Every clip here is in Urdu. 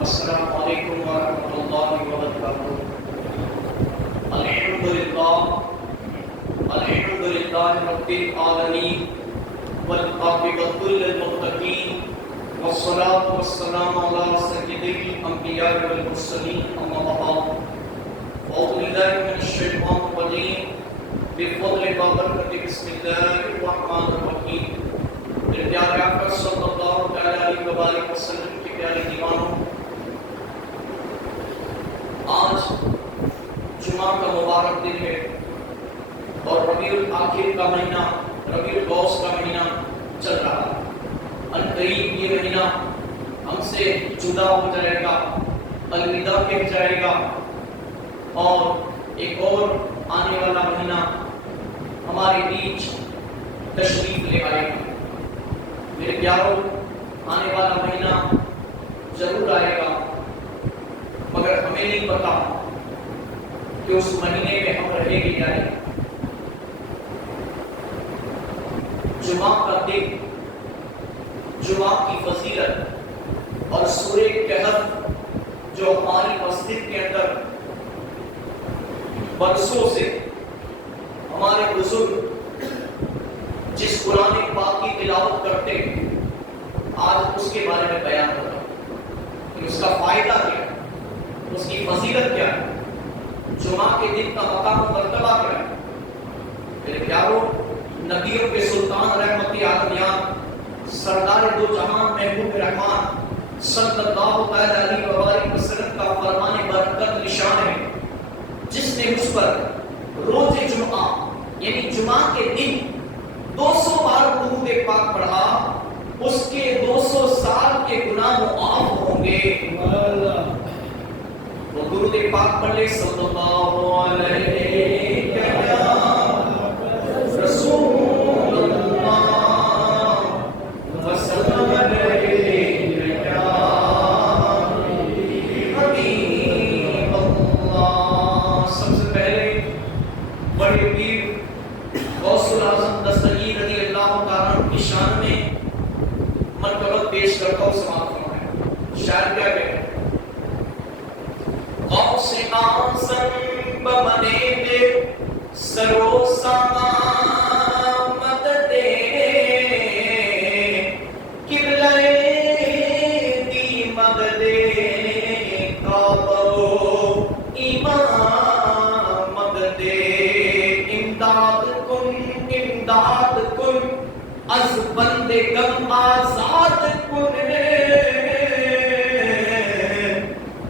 السلام علیکم ورحمۃ اللہ وبرکاتہ۔ الحمد للہ رب العالمین والعاقبۃ للمتقین والصلاة والسلام علی سید الانبیاء والمرسلین، اما بعد، اعوذ باللہ من الشیطان الرجیم، بفضل وبرکۃ بسم اللہ الرحمن الرحیم۔ میرے پیارے آقا صلی اللہ علیہ وآلہ وسلم کے پیارے دیوانوں، آج جمعہ کا مبارک دن ہے اور ربیع الآخر کا مہینہ، ربیع الاوس کا مہینہ چل رہا ہے۔ ان قریب یہ مہینہ ہم سے جدا ہو جائے گا، الوداع کہہ جائے گا، اور ایک اور آنے والا مہینہ ہمارے بیچ تشریف لے آئے گا۔ میرے پیاروں، آنے والا مہینہ ضرور آئے گا، مگر ہمیں نہیں پتا کہ اس مہینے میں ہم رہیں گے یا نہیں۔ جمعہ کا دن، جمعہ کی فضیلت اور سورہ کہف جو ہماری مسجد کے اندر برسوں سے ہمارے بزرگ جس قرآن پاک کی تلاوت کرتے ہیں، آج اس کے بارے میں بیان ہوگا کہ اس کا فائدہ کیا ہے، اس کی فضیلت کیا ہے، جمعہ کے دن کا مقام و مرتبہ کیا ہے۔ میرے پیاروں، نبیوں کے سلطان رحمت عالمیان سردار دو جہان محبوب رحمان صلی اللہ علیہ وآلہ وسلم کا فرمان برکت نشان ہے، جس نے مجھ پر روز جمعہ یعنی جمعہ کے دن 200 بار درود پاک پڑھا، اس کے 200 سال کے گناہ معاف ہوں گے۔ وہ درود پاک پڑھ لے، صلی اللہ علیہ رسول اللہ وسلم علیہ حبیب اللہ۔ سب سے پہلے بڑے پیر غوث الاعظم دستگیر رضی اللہ تعالیٰ عنہ کی شان میں منقبت پیش کرتا ہوں، سماعت فرمائیں۔ شاعر کیا کہتے ہیں؟ غوث اعظم بمنے دے سرو سما مدد قبلہ دی مدد کعبہ امام مدد امداد کن از بندے غم آزاد کن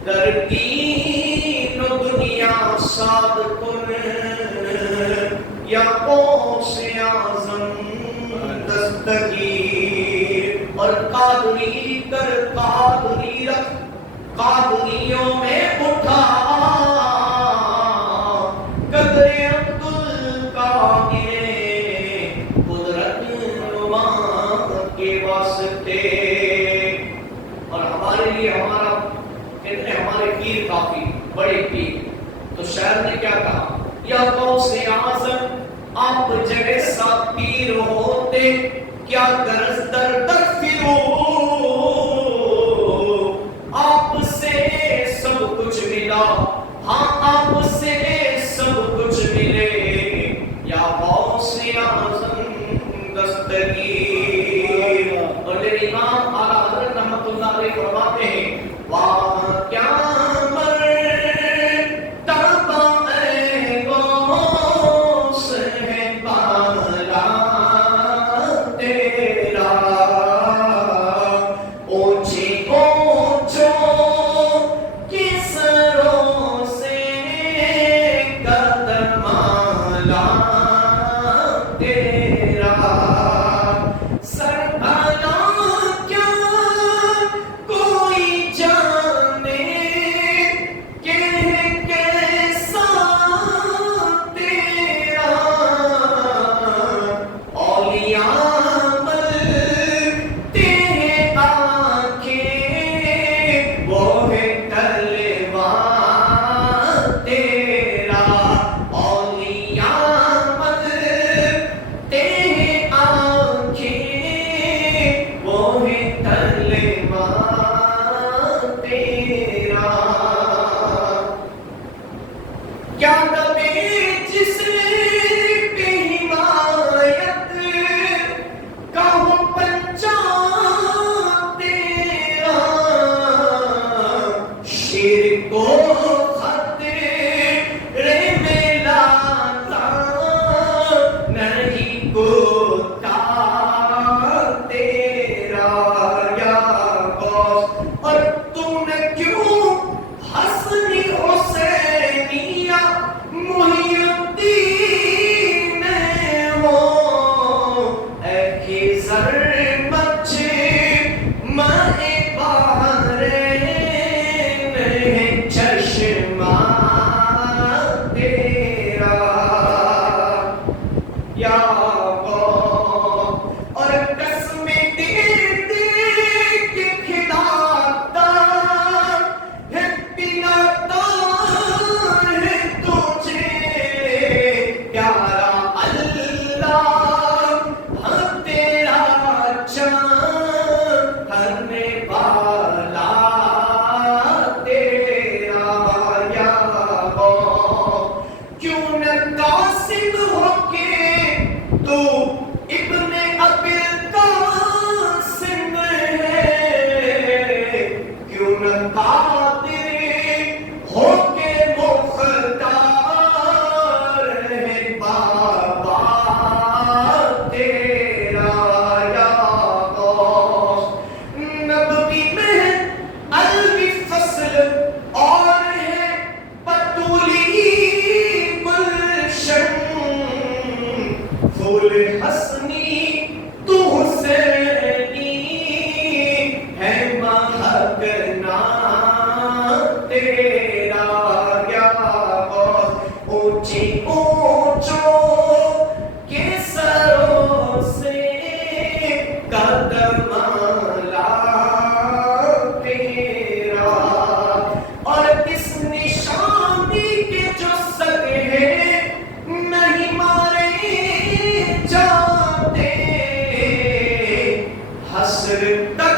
در دین و دنیا شاد کن یا غوث اعظم دستگیر۔ اور قادری کر قادری رکھ، قادریوں میں اٹھا قدر عبدالقادر قدرت نما کے واسطے۔ اور ہمارے لیے ہمارا کہتے ہیں ہمارے پیر کافی بڑے پیر۔ تو شاعر نے کیا کہا؟ یا غوث اعظم آپ جیسا پیر ہوتے کیا غرض در در پھرو، آپ سے سب کچھ ملا، ہاں آپ سے سب کچھ ملے، یا غوث اعظم دستگیر۔ اور میرے امام اعلیٰ حضرت رحمۃ اللہ علیہ فرماتے ہیں، واہ کیا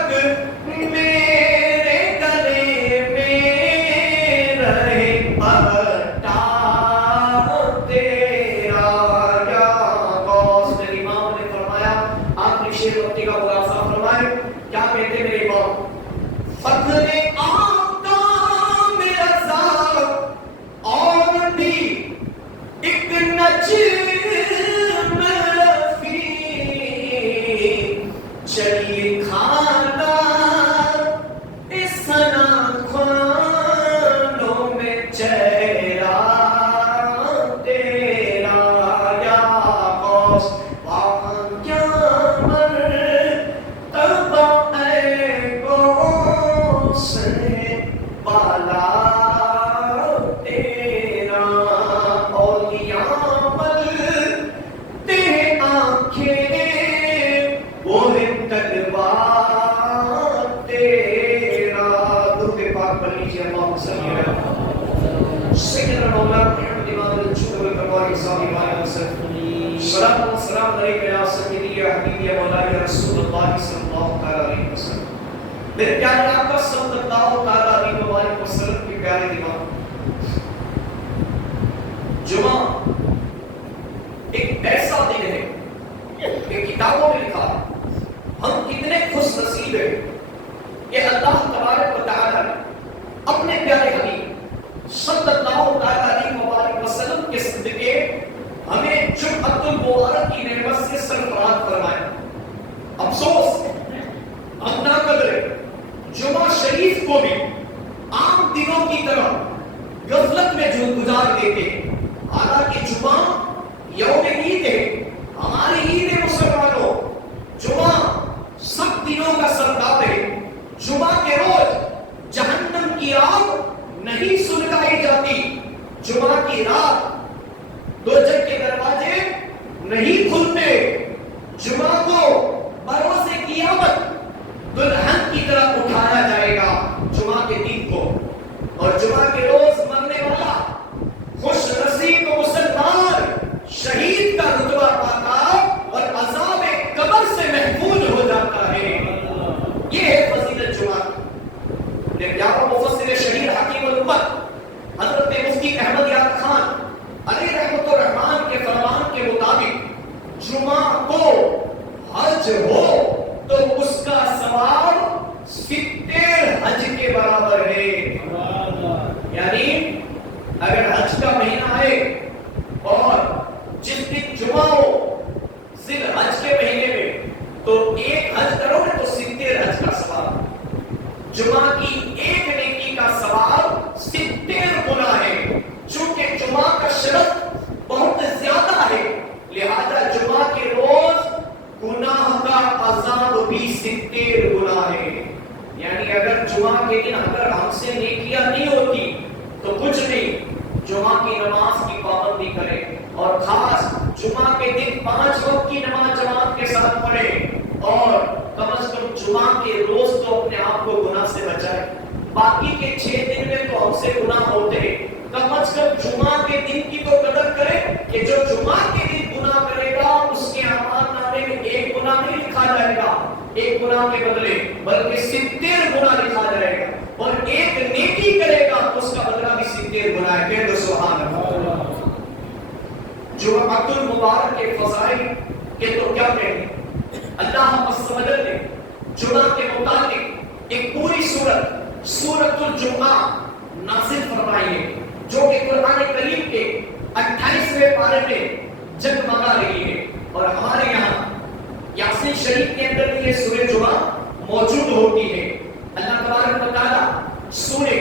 تک میرے گلے میں رہے پٹا تیرا یا غوث۔ میرے امام نے فرمایا، آخری شعر وقتی کا خلاصہ فرمائے، کیا کہتے میرے امام؟ فضل آقا میرا ذات اور بھی ایک نجم رفیع، چلیے کھانا اس ثنا خوانوں میں چہرہ تیرا یا غوث۔ کیا مرتبہ اے غوث بالا تیرا، اولیاء بلتے ہیں آنکھیں وہ ہے تلوار تیرا۔ درود پاک پڑھ لیجیے، اللہم صلی علی سیدنا مولانا محمد امام الجود والکمال صلی اللہ علیہ وسلم۔ صلاۃ و سلام علیک یا سیدی یا حبیبی یا مولانا رسول اللہ صلی اللہ علیہ وسلم۔ میرے پیارے آقا صلی اللہ علیہ وسلم کے پیارے دیوان، جمعہ ایک ایسا دن ہے کہ کتابوں میں لکھا ہے ہم کتنے خوش نصیب ہیں کہ اللہ تبارک و تعالی نے اپنے پیارے حبیب صلی اللہ علیہ وسلم کے صدقے ہمیں جمعۃ المبارک کی نعمت سے سرفراز فرمایا۔ افسوس ہم ناقدر جمعہ شریف کو بھی عام دنوں کی طرح غفلت میں جو گزار دیتے ہیں، حالانکہ جمعہ یوم عید ہے، ہماری عید ہے مسلمانوں۔ جمعہ سب دنوں کا سردار ہے۔ جمعہ کے روز جہنم کی آگ نہیں سلگائی جاتی، جمعہ کی رات دوزخ کے دروازے نہیں کھلتے، جمعہ کو بروز قیامت دلہن کی طرح اٹھایا جائے گا جمعہ کے دن کو، اور جمعہ کے روز مرنے والا خوش نصیب مسلمان شہید کا رتبہ پاتا اور عذاب قبر سے محفوظ ہو جاتا ہے۔ یہ ہے فضیلت جمعہ۔ پیارا مفسر شہید حکیم الامت حضرت مفتی احمد یار خان علیہ رحمۃ الرحمان کے فرمان کے مطابق جمعہ کو حج ہو تو اس کا ثواب 70 حج کے برابر ہے۔ یعنی اگر حج کا مہینہ ہے اور جس دن جمعہ ہو ذی الحج کے مہینے میں، تو ایک حج کرو گے تو 70 حج کا ثواب۔ جمعہ کی ایک نیکی کا ثواب 70 گنا ہے۔ چونکہ جمعہ کا شرف بہت زیادہ ہے، لہذا جمعہ کے روز گناہ کا عذاب بھی 70 گنا ہے۔ یعنی اگر جمعہ کے دن اگر ہم سے نیکیاں نہیں ہوتی تو کچھ نہیں، جمعہ کی نماز کی پابندی کریں، اور خاص جمعہ کے دن 5 وقت کی نماز جماعت کے ساتھ پڑھیں، اور کم از کم جمعہ کے روز تو اپنے آپ کو گناہ سے بچائیں۔ باقی کے 6 دن میں تو ہم سے گناہ ہوتے ہیں، کم از کم جمعہ کے دن کی تو قدر کریں کہ جو جمعہ کے دن گناہ کرے گا اس کے اعمال نامے میں ایک گناہ نہیں لکھا جائے گا ایک گناہ کے بدلے، بلکہ 70 گناہ لکھا جائے گا، اور ایک نیکی کرے گا تو اس کا بدلہ بھی 70 گناہ ہے۔ کہہ دو سبحان اللہ۔ جمعۃ المبارک کے فضائل کے تو کیا کہیں، اللہ عز و جل نے جمعہ کے متعلق ایک پوری سورۃ الجمعہ نازل فرمائی ہے، جو کہ قرآن کریم کے 28ویں پارے میں جگمگا رہی ہے، اور ہمارے یہاں یاسین شریف کے اندر بھی یہ سورہ جمعہ موجود ہوتی ہے۔ اللہ تبارک و تعالی سورہ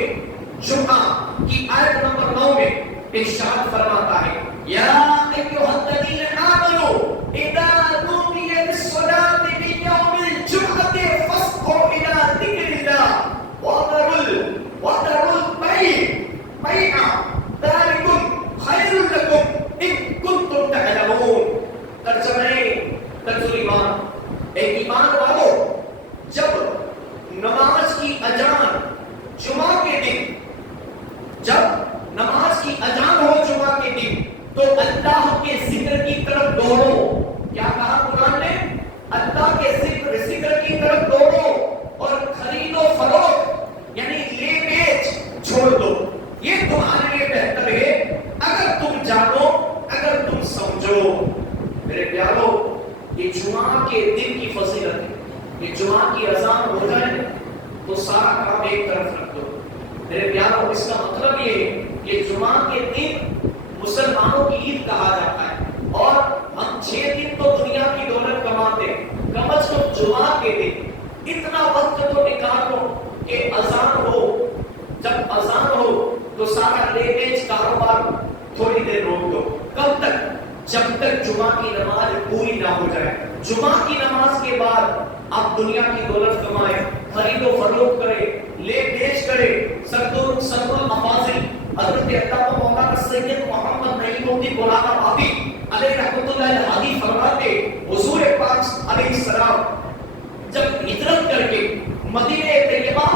جمعہ کی آیت نمبر 9 میں ارشاد فرماتا ہے، یا ایھا الذین آمنوا اذا نودی للصلاۃ من یوم الجمعۃ فاسعوا الی ذکر اللہ وذروا البیع ذلکم خیر لکم ان کنتم تعلمون۔ ترجمہ اے ایمان والو، جب نماز کی اذان جمعہ کے دن، جب نماز کی اذان ہو جمعہ کے دن تو اللہ کے ذکر کی طرف دوڑو۔ کیا کہا قرآن نے؟ اللہ کے ذکر کی طرف دوڑو، جمعہ کے دن اتنا وقت تو نکالو کہ اذان ہو، جب اذان ہو تو سارا لے بیچ کاروبار تھوڑی دیر روک دو. کب تک؟ جب تک جمعہ کی نماز پوری نہ ہو جائے. جمعہ کی نماز کے بعد آپ دنیا کی دولت کمائیں، خرید و فروخت کرے، لے بیچ کرے. سرد المفاضل حضرت علامہ مولانا سید محمد نعیم الدین مولانا بابی علیہ رحمۃ اللہ الہادی فرماتے حضور پاک علیہ السلام جب ہجرت کر کے مدینہ طیبہ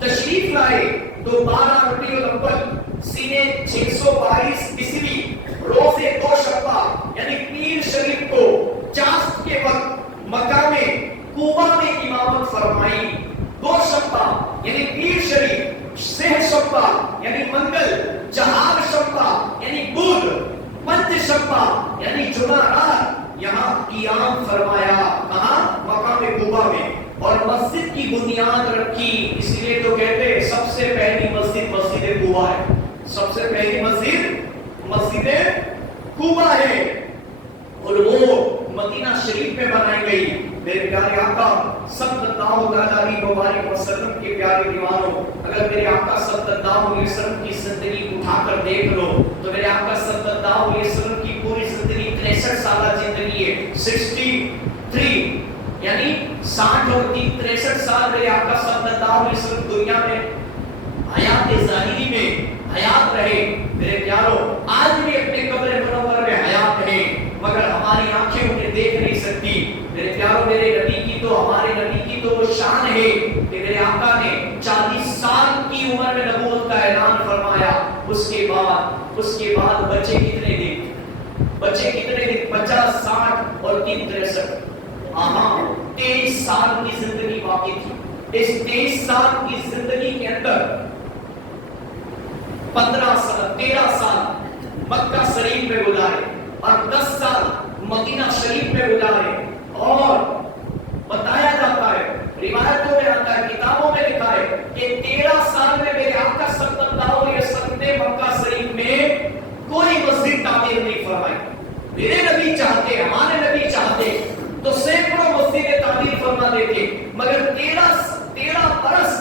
تشریف لائے تو 12 ربیع الاول سینے 622 عیسوی روز دوشنبہ یعنی پیر شریف کو چاست کے وقت مقام کوبہ میں امامت فرمائی. دوشنبہ یعنی پیر شریف، سہ شنبہ یعنی منگل، چہار شنبہ یعنی بدھ، پنج شنبہ یعنی جمعرات یہاں قیام فرمایا. کہاں؟ مقام کوبہ میں. اور مسجد کی بنیاد رکھی. اس لیے تو کہتے ہیں سب سے پہلی مسجد مسجد کوبہ ہے. سب سے پہلی مسجد مسجد کوبہ ہے اور وہ مدینہ شریف میں بنائی گئی. میرے پیارے آقا صلی اللہ علیہ وسلم کے پیارے دیوانوں، اگر میرے آقا صلی اللہ علیہ وسلم کی زندگی اٹھا کر دیکھ لو تو میرے آقا صلی اللہ علیہ وسلم کی پوری زندگی 63 سالہ زندگی ہے. 63 یعنی 60 اور 63 سال میرے آقا صلی اللہ علیہ وسلم دنیا میں حیات ظاہری میں حیات رہے. میرے پیاروں آج بھی اپنے قبر منور میں حیات ہیں مگر ہماری آنکھیں انہیں دیکھ نہیں سکتی. میرے پیاروں میرے نبی کی تو ہمارے نبی کی تو وہ شان ہے کہ میرے آقا نے 40 سال کی عمر میں نبوت کا اعلان فرمایا. اس کے بعد بچے کتنے دن؟ 50 60 اور 3 63 23 سال کی زندگی باقی تھی. اس 23 سال کی زندگی کے اندر 13 سال مکہ شریف میں گزارے اور 10 سال مدینہ شریف میں گزارے. اور بتایا جاتا ہے، روایتوں میں آتا ہے، کتابوں میں لکھا ہے کہ 13 سال میں میرے آقا صلی اللہ علیہ وسلم نے مکہ شریف میں کوئی مسجد تعمیر نہیں فرمائی. میرے نبی چاہتے، ہمارے نبی چاہتے تو سینکڑوں مسجدیں تعمیر فرما دیتے مگر 13 برس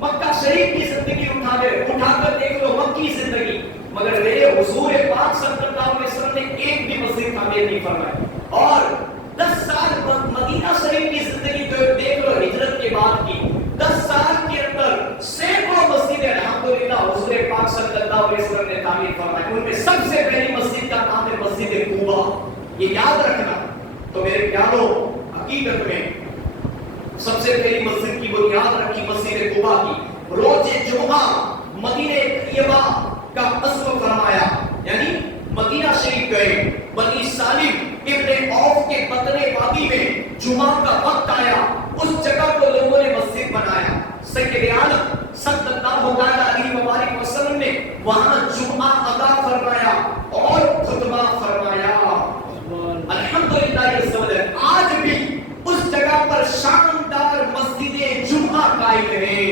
مکہ شریف کی زندگی اٹھا کر دیکھ لو مکی زندگی مگر میرے حضور پاک صلی اللہ علیہ وسلم نے ایک بھی مسجد تعمیر نہیں فرمائی. اور 10 سال مدینہ شریف کی زندگی دیکھ لو ہجرت کے بعد کی. 10 سال کے اندر سینکڑوں مسجدیں الحمدللہ حضور پاک صلی اللہ علیہ وسلم نے تعمیر فرمائی. ان میں سب سے پہلی مسجد کا نام ہے مسجد کوبہ. یہ یاد رکھنا. تو میرے پیاروں حقیقت میں سب سے پہلی مسجد کی بنیاد رکھی مسجد کوبہ کی. روز جمعہ مدینہ طیبہ کا عزم فرمایا یعنی مدینہ شریف گئے. بنی سالم ابن عوف کے بطن وادی میں جمعہ کا وقت آیا، اس جگہ کو لوگوں نے مسجد بنایا. سید عالم صلی اللہ علیہ وسلم نے وہاں جمعہ ادا فرمایا اور خطبہ فرمایا. الحمدللہ آج بھی اس جگہ پر شاندار مسجد جمعہ قائم ہے.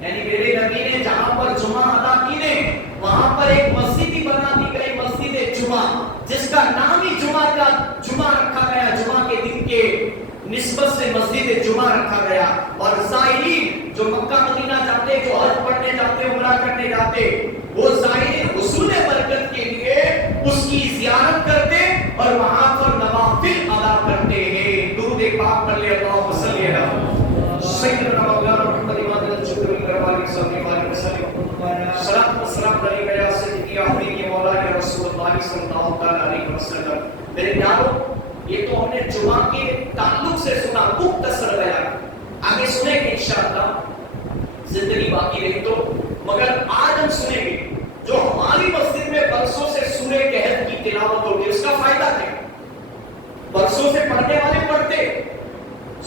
یعنی میرے نبی نے جہاں پر جمعہ ادا کی نے وہاں پر ایک مسجد ہی بنا دی گئی، مسجد جمعہ، جس کا نام ہی جمعہ رکھا گیا. جمعہ کے دن کے نسبت سے مسجد جمعہ رکھا گیا. اور زائرین جو مکہ مدینہ جاتے، جو حج پڑھنے جاتے، عمرہ کرنے جاتے، وہ زائرین حصول برکت کے لیے اس کی زیارت کرتے اور وہاں پر نوافل ادا کرتے ہیں. درود پاک پڑھ لے اللہم صلی علی سیدنا مولانا محمد امام الجبری کروالی صلی اللہ علیہ وسلم. صلاۃ و سلام علیک یا سیدی یا حبیبی یا مولا یا رسول اللہ صلی اللہ علیہ وسلم. میرے پیاروں یہ تو ہم نے جمعہ کے تعلق سے سنا، مختصر بیان. آگے سنیں گے انشاءاللہ زندگی باقی رہی تو. مگر آج ہم سنیں گے جو ہماری مسجد میں برسوں سے سورہ کہف کی تلاوت ہوگی، اس کا فائدہ کیا؟ برسوں سے پڑھنے والے پڑھتے،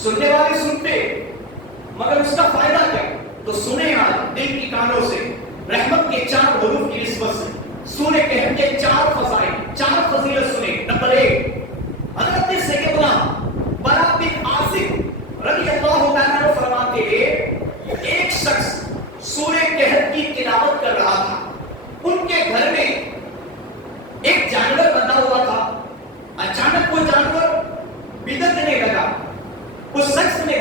سننے والے سنتے، مگر اس کا فائدہ کیا؟ تو سنیں آج دل کی کانوں سے رحمت کے 4 حروف کی نسبت سے سورہ کہف کے 4 فضائل، 4 فضیلت سنیں. نمبر 1 حضرت سیدنا برا بن عازب رضی اللہ عنہ فرماتے ہیں ایک شخص سورہ کہف کی تلاوت کر رہا تھا. ان کے گھر میں ایک جانور بندھا ہوا تھا. اچانک وہ جانور بدکنے لگا. اس شخص نے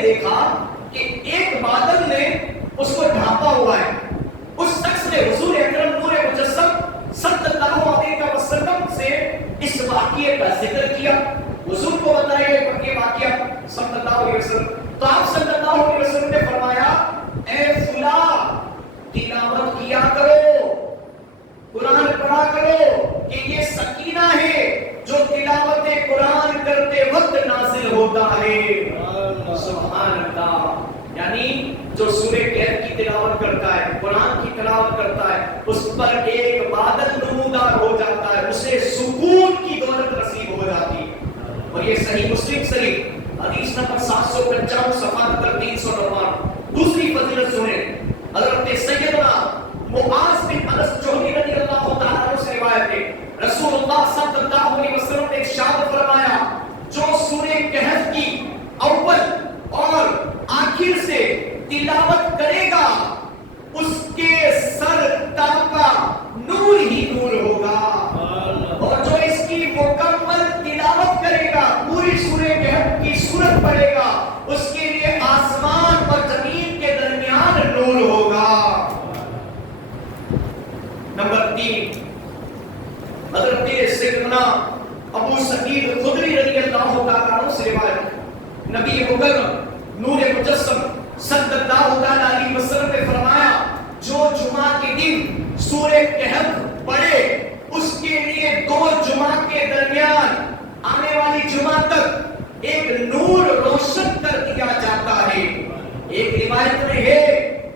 خدا ہے. سبحان اللہ. یعنی جو سورہ کہف کی تلاوت کرتا ہے، قرآن کی تلاوت کرتا ہے، اس پر ایک بادل نمودار ہو جاتا ہے، اسے سکون کی دولت نصیب ہو جاتی ہے. اور یہ صحیح مسلم شریف حدیث نمبر 755 صفحہ نمبر 399. دوسری فضیلت سنیں. حضرت سیدنا معاذ بن انس جوہنی رضی اللہ تعالیٰ عنہ سے روایت ہے، رسول اللہ صلی اللہ علیہ وسلم نے ارشاد فرمایا، جو سورہ کہف کی اول اور آخر سے تلاوت کرے گا اس کے سر تک کا نور ہی نور ہوگا، اور جو اس کی مکمل تلاوت کرے گا، پوری سورہ کہف کی سورت پڑھے گا، اس کے لیے آسمان اور زمین کے درمیان نور ہوگا. نمبر 3، حضرت سیدنا ابو سعید خدری رضی اللہ تعالیٰ عنہ سے روایت، نبی مکرم نور مجسم صلی اللہ علیہ وسلم نے فرمایا، جو جمعہ کے دن سورہ کہف پڑھے اس کے لیے 2 جمعہ کے درمیان آنے والی جمعہ تک ایک نور روشن کر دیا جاتا ہے. ایک روایت میں ہے،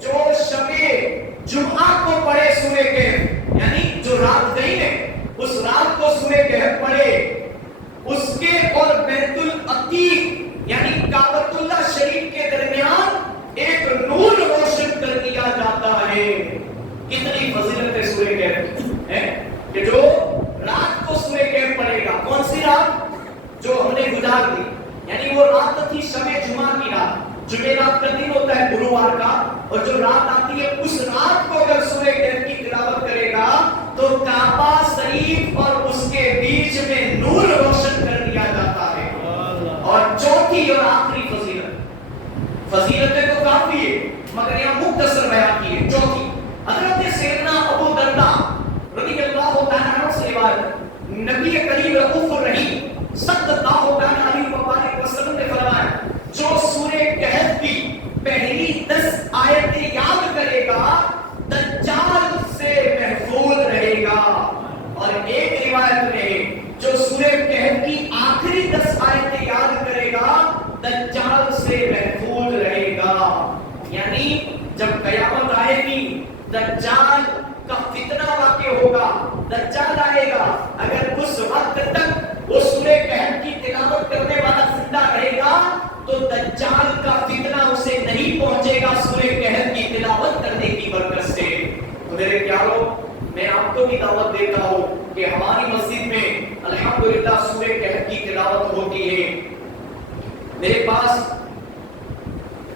جو شب جمعہ کو پڑھے سورہ کہف، یعنی جو رات گئی ہے اس رات کو سورہ کہف پڑھے، اس کے اور بیت العتیق یعنی کعبۃ اللہ شریف کے درمیان ایک نور روشن کر دیا جاتا ہے. کتنی فضیلت ہے سورہ کہف ہے کہ جو رات کو سورہ کہف پڑھے گا. کون سی رات؟ جو ہم نے گزار دی، یعنی وہ رات تھی شب جمعہ کی رات. جمعرات کا دن ہوتا ہے گرووار کا، اور جو رات آتی ہے اس رات کو اگر سورہ کہف کی تلاوت کرے گا تو کعبہ شریف اور اس کے بیچ میں نور روشن کر دیا جاتا ہے. اور چوتھی اور آخری فضیلتیں تو کافی ہے مگر یہاں مختصر بیان کی ہے. چوتھی، حضرت سیدنا ابو درداء رضی اللہ تعالیٰ عنہ سے روایت، نبی کریم رؤوف الرحیم صلی اللہ علیہ وسلم نے فرمایا، جو سورہ کہف کی پہلی 10 آیتیں یاد کرے گا دجال سے محفوظ رہے گا. اور ایک روایت میں جو سورہ کہف کی آخری 10 آیتیں یاد کرے گا دجال سے محفوظ رہے گا. یعنی جب قیامت آئے گی دجال کا فتنہ واقع ہوگا، دجال آئے گا، اگر اس وقت تک وہ سورہ کہف کی تلاوت کرنے والا زندہ رہے گا تو دجال کا فتنہ اسے نہیں پہنچے گا سورہ کہف کی تلاوت کرنے کی برکت سے. تو میرے پیارو، میں آپ کو بھی دعوت دیتا ہوں کہ ہماری مسجد میں الحمدللہ سورہ کہف کی تلاوت ہوتی ہے. میرے پاس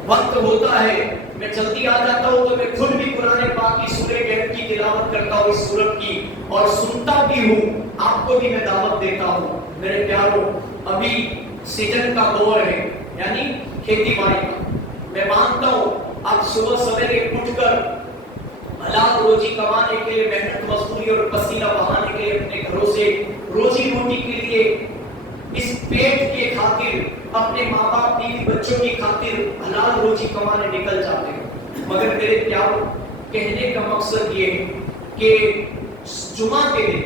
وقت ہوتا ہے، میں جلدی آ جاتا ہوں تو میں خود بھی قرآن پاک کی سورہ کہف کی تلاوت کرتا ہوں، اس سورت کی، اور سنتا بھی ہوں. آپ کو بھی میں دعوت دیتا ہوں. میرے پیارو، ابھی سیزن کا دور ہے، یعنی کھیتی باڑی کا. میں مانتا ہوں آپ صبح سویرے اٹھ کر حلال روزی کمانے کے لیے محنت مزدوری اور پسینہ بہانے کے لیے اپنے گھروں سے روزی روٹی کے لیے اس پیٹ کے خاطر اپنے ماں باپ بیوی بچوں کی خاطر حلال روزی کمانے نکل جاتے ہیں. مگر میرے پیارو، کہنے کا مقصد یہ ہے کہ جمعہ کے دن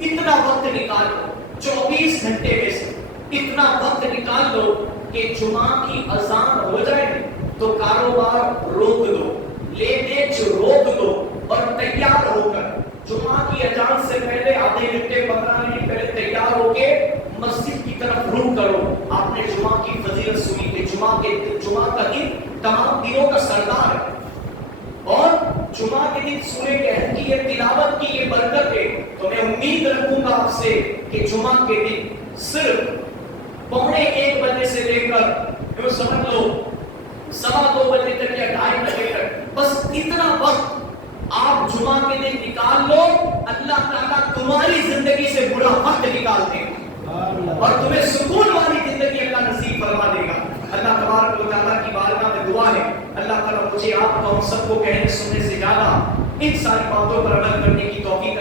اتنا وقت نکال لو، 24 گھنٹے میں سے اتنا وقت نکال لو کہ جمعہ کی اذان ہو جائے تو کاروبار روک دو، لے بیچ روک دو، اور تیار ہو کر جمعہ کی اذان سے پہلے آدھے گھنٹے 15 منٹ پہلے تیار ہو کے مسجد کی طرف رخ کرو. آپ نے جمعہ کی فضیلت سنی کہ جمعہ کا دن تمام دنوں کا سردار ہے، اور جمعہ کے دن سورہ کہف کی یہ تلاوت کی یہ برکت ہے. تو میں امید رکھوں گا آپ سے کہ جمعہ کے دن صرف 1:15 بجے سے لے کر یوں سمجھ لو 2:15 بجے تک یا 2:30 بجے تک، بس اتنا وقت آپ جمعہ کے دن نکال لو، اللہ تعالیٰ تمہاری زندگی سے برا وقت نکال دے گا اور تمہیں سکون والی زندگی اللہ نصیب فرما دے گا. اللہ تبارک و تعالیٰ کی بارگاہ میں دعا ہے، اللہ تعالیٰ مجھے آپ کو ہم سب کو کہنے سننے سے زیادہ ان ساری باتوں پر عمل کرنے کی توفیق